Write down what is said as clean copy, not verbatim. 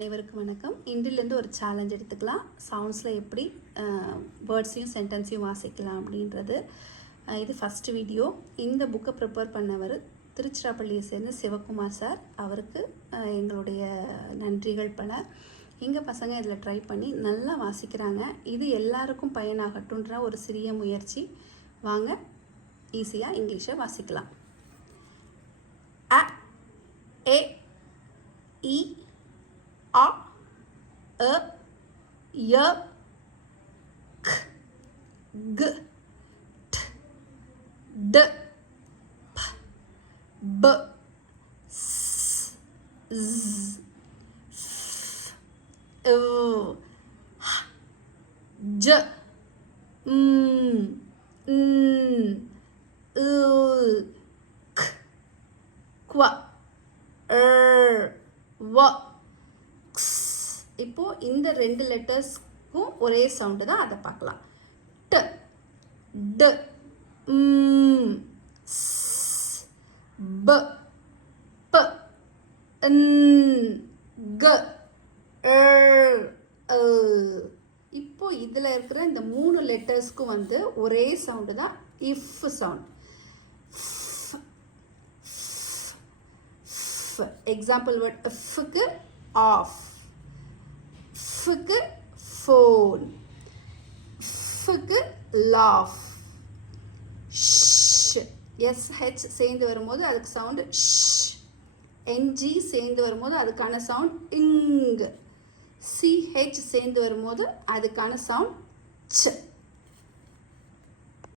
அனைவருக்கும் வணக்கம். இன்றிலிருந்து ஒரு சேலஞ்ச் எடுத்துக்கலாம். சவுண்ட்ஸில் எப்படி வேர்ட்ஸையும் சென்டென்ஸையும் வாசிக்கலாம் அப்படின்றது. இது ஃபஸ்ட்டு வீடியோ. இந்த புக்கை ப்ரிப்பேர் பண்ணவர் திருச்சிராப்பள்ளியை சேர்ந்த சிவகுமார் சார். அவருக்கு எங்களுடைய நன்றிகள் பல. எங்கள் பசங்க இதில் ட்ரை பண்ணி நல்லா வாசிக்கிறாங்க. இது எல்லாருக்கும் பயனாகட்டுன்ற ஒரு சிறிய முயற்சி. வாங்க ஈஸியாக இங்கிலீஷை வாசிக்கலாம். அ ஏ இ A, E, Y, K, G, T, D, P, B, S, Z, F, U, H, J, M, N, U, K, Q, R, W. இப்போ இந்த ரெண்டு லெட்டர்ஸ்க்கும் ஒரே சவுண்டு தான், அதை பார்க்கலாம். ட, ட, ஸ், ப, ப, ன், க, இப்போ இதில் இருக்கிற இந்த மூணு லெட்டர்ஸ்க்கும் வந்து ஒரே சவுண்டு தான், இஃப் சவுண்ட். எக்ஸாம்பிள் வேர்ட் இஃப்க்கு ஆஃப், ஃபுக்கு ஃபோன், ஃபுக்கு லாஃப். எஸ்ஹெச் சேர்ந்து வரும்போது அதுக்கு சவுண்டு ஷ். என்ஜி சேர்ந்து வரும்போது அதுக்கான சவுண்ட் இங். சிஹெச் சேர்ந்து வரும்போது அதுக்கான சவுண்ட் ச.